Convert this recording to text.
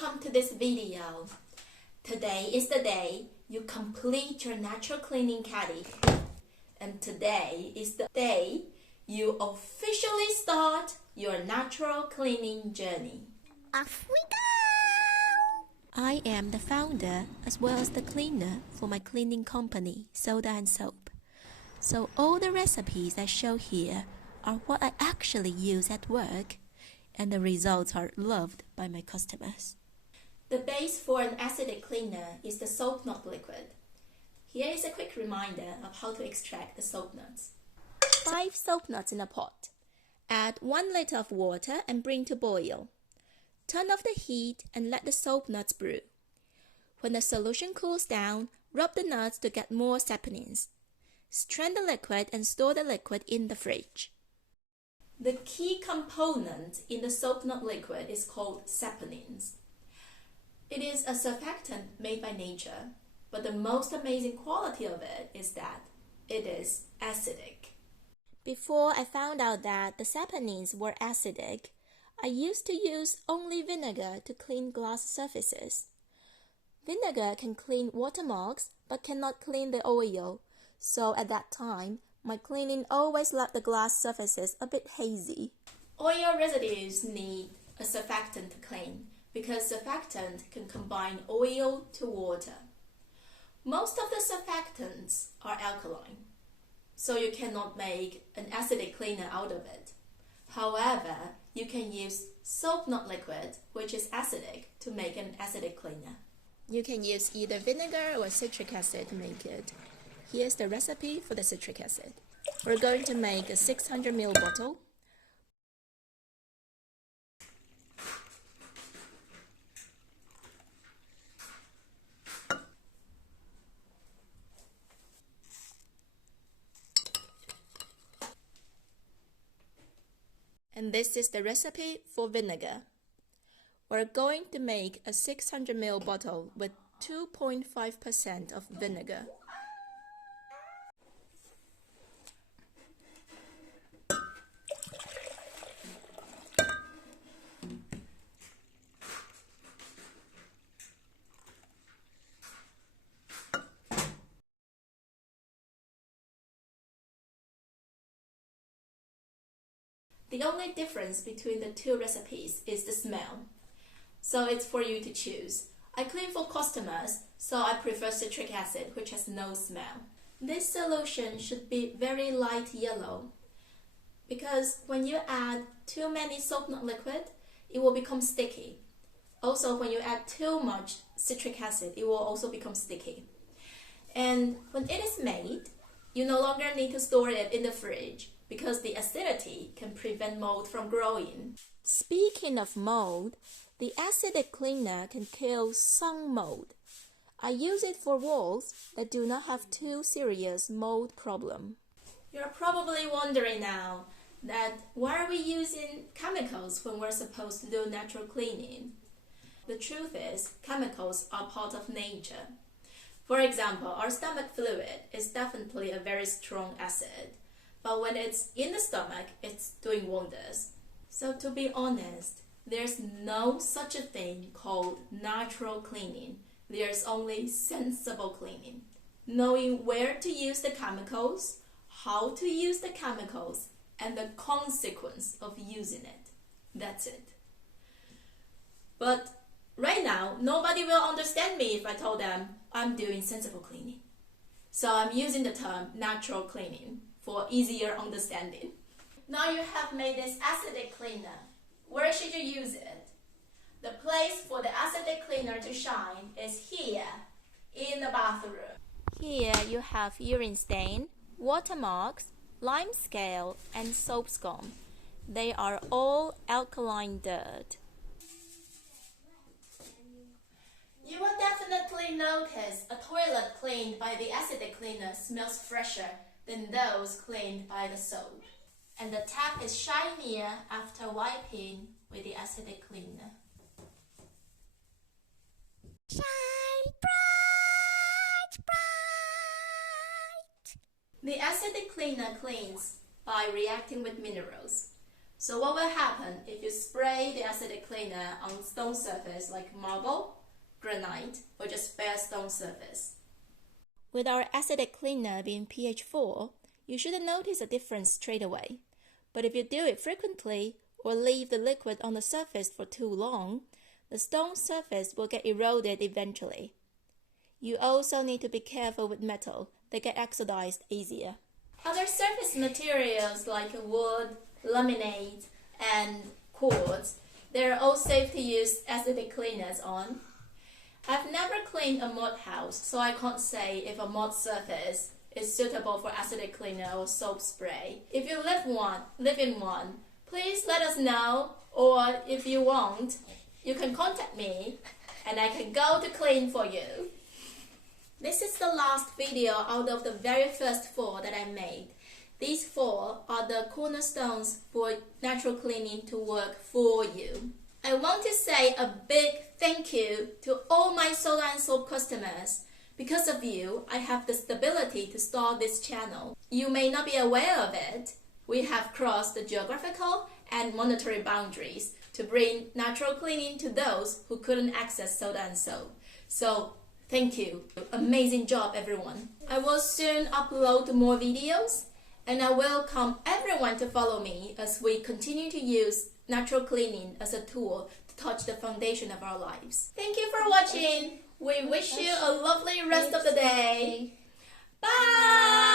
welcome to this video. Today is the day you complete your natural cleaning caddy. And today is the day you officially start your natural cleaning journey. Off we go! I am the founder as well as the cleaner for my cleaning company, Soda&Soap. So all the recipes I show here are what I actually use at work, and the results are loved by my customers. The base for an acidic cleaner is the soap nut liquid. Here is a quick reminder of how to extract the soap nuts. 5 soap nuts in a pot. Add 1 liter of water and bring to boil. Turn off the heat and let the soap nuts brew. When the solution cools down, rub the nuts to get more saponins. Strain the liquid and store the liquid in the fridge. The key component in the soap nut liquid is called saponins. It is a surfactant made by nature, but the most amazing quality of it is that it is acidic. Before I found out that the saponins were acidic, I used to use only vinegar to clean glass surfaces. Vinegar can clean watermarks but cannot clean the oil, so at that time, my cleaning always left the glass surfaces a bit hazy. Oil residues need a surfactant to clean because surfactant can combine oil to water. Most of the surfactants are alkaline, so you cannot make an acidic cleaner out of it. However, you can use soap nut liquid, which is acidic, to make an acidic cleaner. You can use either vinegar or citric acid to make it. Here's the recipe for the citric acid. We're going to make a 600 ml bottle. And this is the recipe for vinegar. We're going to make a 600 ml bottle with 2.5% of vinegar. The only difference between the two recipes is the smell. So it's for you to choose. I clean for customers, so I prefer citric acid, which has no smell. This solution should be very light yellow, because when you add too many soap nut liquid, it will become sticky. Also, when you add too much citric acid, it will also become sticky. And when it is made, you no longer need to store it in the fridge, because the acidity can prevent mold from growing. Speaking of mold, the acidic cleaner can kill some mold. I use it for walls that do not have too serious mold problem. You're probably wondering now that why are we using chemicals when we're supposed to do natural cleaning? The truth is, chemicals are part of nature. For example, our stomach fluid is definitely a very strong acid. But when it's in the stomach, it's doing wonders. So to be honest, there's no such a thing called natural cleaning. There's only sensible cleaning. Knowing where to use the chemicals, how to use the chemicals, and the consequence of using it. That's it. But right now, nobody will understand me if I told them I'm doing sensible cleaning. So I'm using the term natural cleaning for easier understanding. Now you have made this acidic cleaner. Where should you use it? The place for the acidic cleaner to shine is here, in the bathroom. Here you have urine stain, watermarks, lime scale, and soap scum. They are all alkaline dirt. You will definitely notice a toilet cleaned by the acidic cleaner smells fresher than those cleaned by the soap. And the tap is shinier after wiping with the acidic cleaner. Shine bright, bright! The acidic cleaner cleans by reacting with minerals. So what will happen if you spray the acidic cleaner on stone surface like marble, granite, or just bare stone surface? With our acidic cleaner being pH 4, you shouldn't notice a difference straight away. But if you do it frequently or leave the liquid on the surface for too long, the stone surface will get eroded eventually. You also need to be careful with metal. They get oxidized easier. Other surface materials like wood, laminate, and quartz, they're all safe to use acidic cleaners on. I've never cleaned a mud house, so I can't say if a mud surface is suitable for acidic cleaner or soap spray. If you live in one, please let us know, or if you want, you can contact me and I can go to clean for you. This is the last video out of the very first 4 that I made. These 4 are the cornerstones for natural cleaning to work for you. I want to say a big thank you to all my Soda and Soap customers. Because of you, I have the stability to start this channel. You may not be aware of it. We have crossed the geographical and monetary boundaries to bring natural cleaning to those who couldn't access Soda and Soap. So, thank you. Amazing job, everyone. I will soon upload more videos, and I welcome everyone to follow me as we continue to use natural cleaning as a tool to touch the foundation of our lives. Thank you for watching. We wish you a lovely rest of the day. Bye!